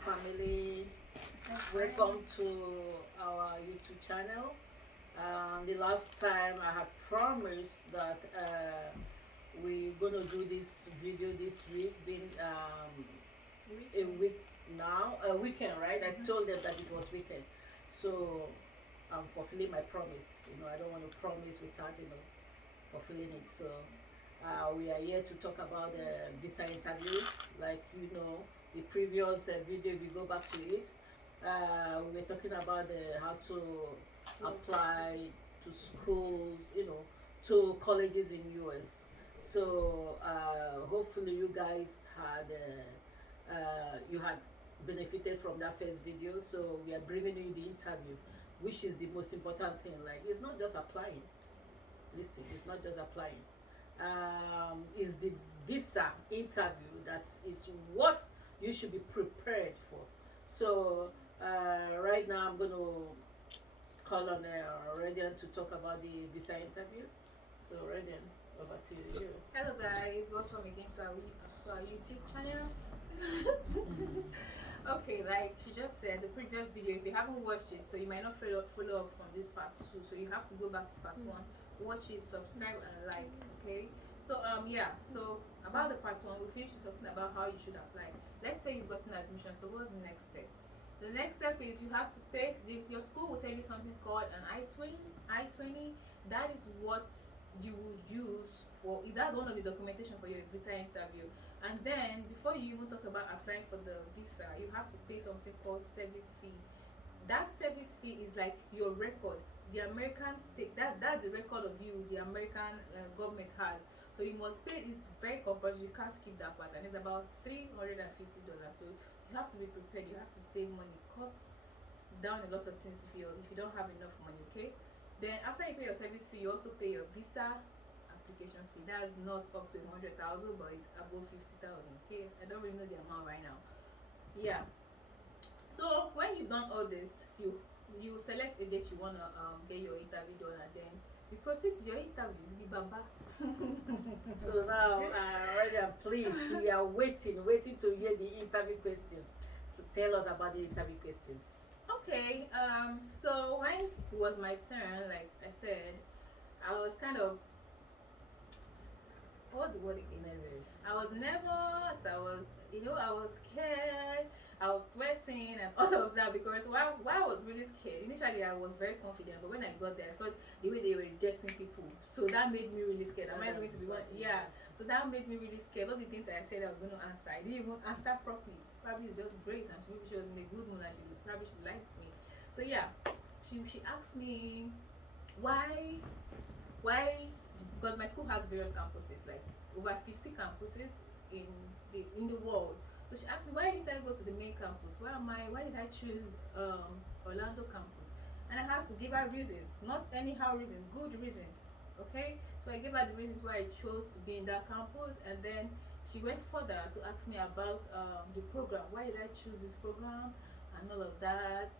family. That's Welcome to our YouTube channel. The last time I had promised that we're gonna do this video this week, being a week now, a weekend, right? I told them that it was weekend, so I'm fulfilling my promise. I don't want to promise without fulfilling it. So we are here to talk about the visa interview. Like the previous video, if you go back to it, we were talking about how to apply to schools, to colleges in US. So hopefully you guys had benefited from that first video. So we are bringing you the interview, which is the most important thing. Like, it's not just applying. Listen, it's not just applying. Is the visa interview that is what you should be prepared for. So right now I'm going to call on Radian to talk about the visa interview. So Radian, over to you. Hello guys, welcome again to our YouTube channel. Okay, like she just said, the previous video, if you haven't watched it, so you might not follow up from this part 2, so you have to go back to part 1, watch it, subscribe and like. Okay, so yeah, so about the part 1, we finished talking about how you should apply. Let's say you've gotten admission, so what's the next step? The next step is you have to pay. Your school will send you something called an I-20. That is what you would use for. That's one of the documentation for your visa interview. And then before you even talk about applying for the visa, you have to pay something called service fee. That service fee is like your record. The American state, that's the record of you the American government has. So you must pay. It's very compulsory. You can't skip that part, and it's about $350. So you have to be prepared. You have to save money. It cuts down a lot of things if you don't have enough money. Okay. Then after you pay your service fee, you also pay your visa application fee. That's not up to 100,000, but it's above 50,000. Okay. I don't really know the amount right now. Yeah. So when you've done all this, you select a date you wanna get your interview done, and then you proceed to your interview, the baba. So now, Radian, please, we are waiting to hear the interview questions. To tell us about the interview questions. Okay, so when it was my turn, like I said, I was kind of, what's the word again? Nervous. I was nervous. I was scared. I was sweating and all of that, because while I was really scared, initially I was very confident, but when I got there, I saw the way they were rejecting people. So that made me really scared. Am I going to be one? Yeah. So that made me really scared. All the things I said I was going to answer, I didn't even answer properly. Probably it's just grace, and maybe she was in a good mood, and she liked me. So yeah, she asked me why because my school has various campuses, like over 50 campuses in the world. So she asked me, why didn't I go to the main campus? Why did I choose Orlando campus? And I had to give her reasons, not anyhow reasons, good reasons. Okay, so I gave her the reasons why I chose to be in that campus, and then she went further to ask me about the program. Why did I choose this program and all of that?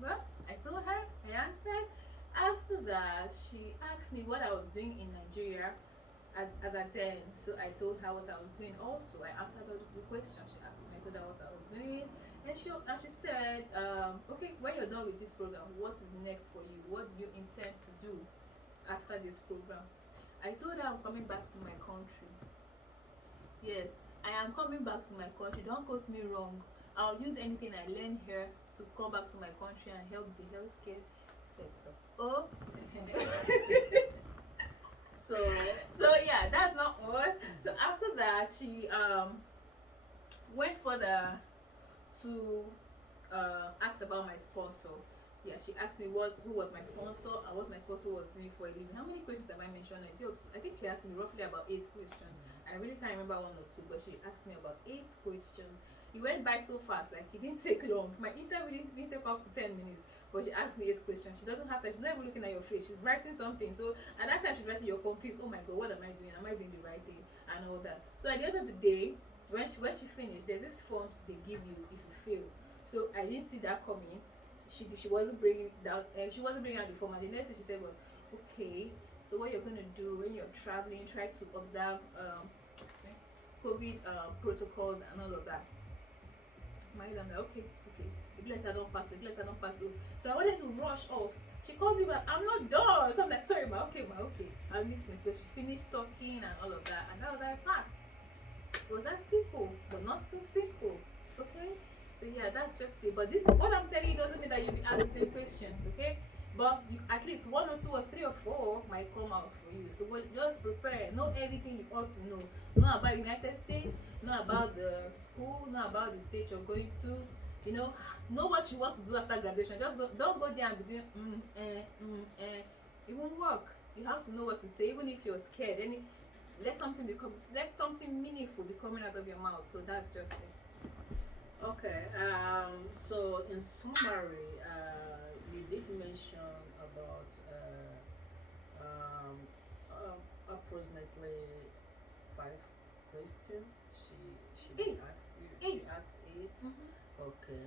Well, I told her, I answered. After that, she asked me what I was doing in Nigeria as a then. So I told her what I was doing. Also, I answered all the questions she asked me. I told her what I was doing, and she said, okay, when you're done with this program, what is next for you? What do you intend to do after this program? I told her I'm coming back to my country. Yes, I am coming back to my country. Don't quote me wrong. I'll use anything I learn here to come back to my country and help the healthcare sector. Oh. So yeah, that's not all. So after that, she went further to ask about my sponsor. Yeah, she asked me who was my sponsor and what my sponsor was doing for a living. How many questions have I mentioned? I think she asked me roughly about 8 questions. I really can't remember 1 or 2, but she asked me about 8 questions. It went by so fast, like it didn't take long. My interview didn't take up to 10 minutes, but she asked me 8 questions. She doesn't have time. She's not even looking at your face. She's writing something. So at that time she's writing, you're confused. Oh my God, what am I doing? Am I doing the right thing? And all that. So at the end of the day, when she finished, there's this form they give you if you fail. So I didn't see that coming. She wasn't bringing down. She wasn't bringing out the form. And the next thing she said was, okay, so what you're gonna do when you're traveling, try to observe COVID protocols and all of that. my head. I'm like, okay, okay. The bless I don't pass. The bless I don't pass. So I wanted to rush off. She called me back. I'm not done. So I'm like, sorry, ma. Okay, ma. Okay. I'm listening. So she finished talking and all of that, and that was how I passed. It was that simple, but not so simple. Okay. So yeah, that's just it. But this, what I'm telling you, doesn't mean that you'll be asked the same questions. Okay. But you, at least 1 or 2 or 3 or 4 might come out for you. So just prepare. Know everything you ought to know. Know about United States. Know about the school. Know about the state you're going to. You know what you want to do after graduation. Just go. Don't go there and be doing It won't work. You have to know what to say, even if you're scared. Let something meaningful be coming out of your mouth. So that's just it. Okay. So in summary, you did mention about approximately 5 questions. She Eight. asked you. Eight. She asked 8. Mm-hmm. Okay.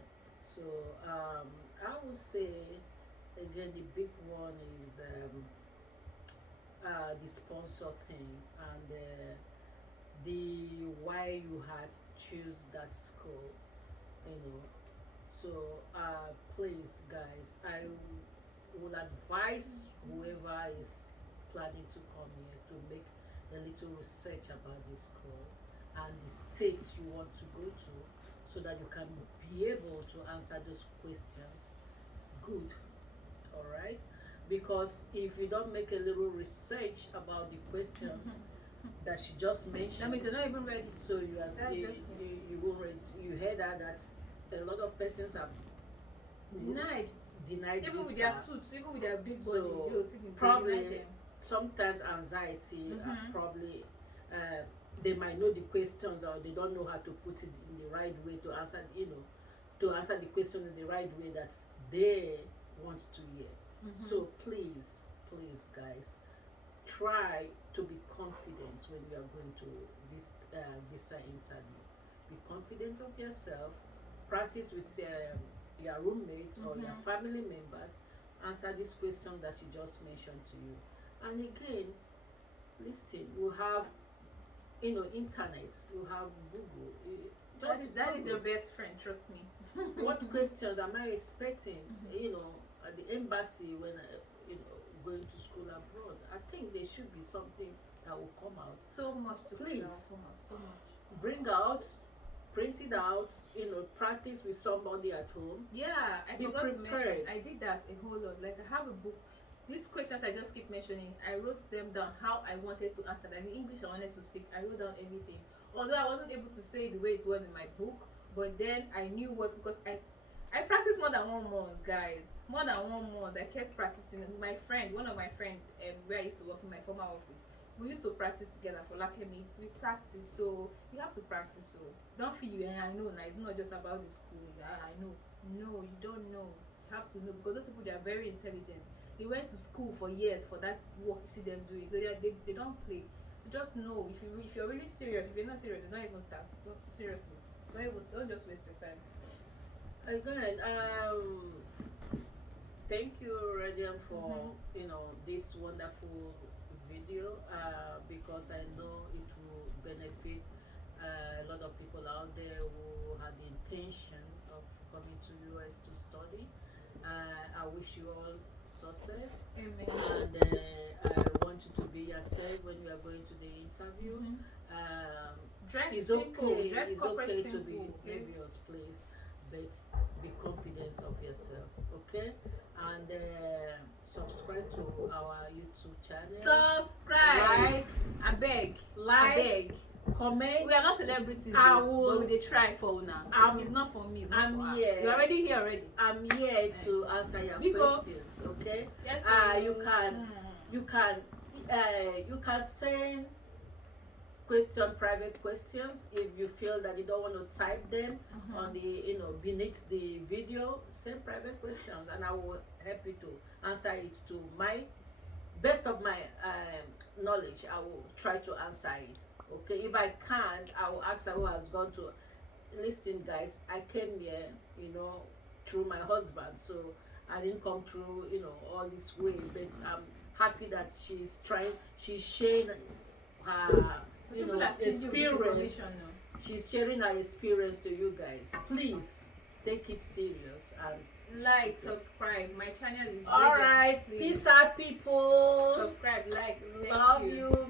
So I would say again the big one is the sponsor thing and the why you had choose that school. So please guys, I will advise whoever is planning to come here to make a little research about this school and the states you want to go to, so that you can be able to answer those questions good. All right, because if you don't make a little research about the questions that she just mentioned, That means you're not even ready. so you are That's just you won't you heard that a lot of persons have denied. denied Even with visa. their suits, even with their big body, So, they will still deny probably them. sometimes anxiety Mhm. probably they might know the questions or they don't know how to put it in the right way to answer, to answer the question in the right way that they want to hear. So please guys, try to be confident when you are going to this visa interview. Be confident of yourself. Practice with your roommates or your family members. Answer this question that she just mentioned to you. And again, listen, you have internet, you have Google. That is Google. your best friend, trust me. What questions am I expecting? At the embassy when going to school abroad. I think there should be something that will come out. So much to Please. so much. Bring out, print it out. Practice with somebody at home. Yeah, I Be forgot to mention. prepared. I did that a whole lot. Like I have a book. These questions I just keep mentioning, I wrote them down how I wanted to answer them. The English I wanted to speak, I wrote down everything. Although I wasn't able to say it the way it was in my book, but then I knew what, because I practiced more than 1 month, guys. More than 1 month. I kept practicing. My friend, one of my friends, where I used to work in my former office, we used to practice together for Lakemi. We practice, so you have to practice. So don't feel I know now. It's not just about the school. I know. No, you don't know. You have to know, because those people, they are very intelligent. They went to school for years for that work you see them doing. So they don't play. So just know, if you're really serious. If you're not serious, don't even start. Seriously, don't just waste your time. Again, thank you, Radian, for this wonderful video, because I know it will benefit a lot of people out there who had the intention of coming to US to study. I wish you all success, Amen. and I want you to be yourself when you are going to the interview. Dress It's simple. okay. Dress It's corporate okay simple. to be Okay? nervous, please, but be confident of yourself. Okay, and subscribe to our YouTube channel. Subscribe. Like, I beg. like, I beg. comment. We are not celebrities, I but will- we dey try for una. It's not for me. It's not I'm for her. here. You're already here already. I'm here to answer your Biko. questions. Okay. Yes. You can. You can send private questions. If you feel that you don't want to type them on the beneath the video, send private questions and I will help you to answer it to my best of my knowledge. I will try to answer it. Okay, if I can't, I will ask her who has gone to. Listen, guys, I came here through my husband, so I didn't come through all this way, but I'm happy that she's sharing her People are still new with experience. information now. she's sharing her experience to you guys. Please take it serious and Like, subscribe. My channel is all Radiant. right. Please Peace out, people. subscribe, like. Thank Love you. you.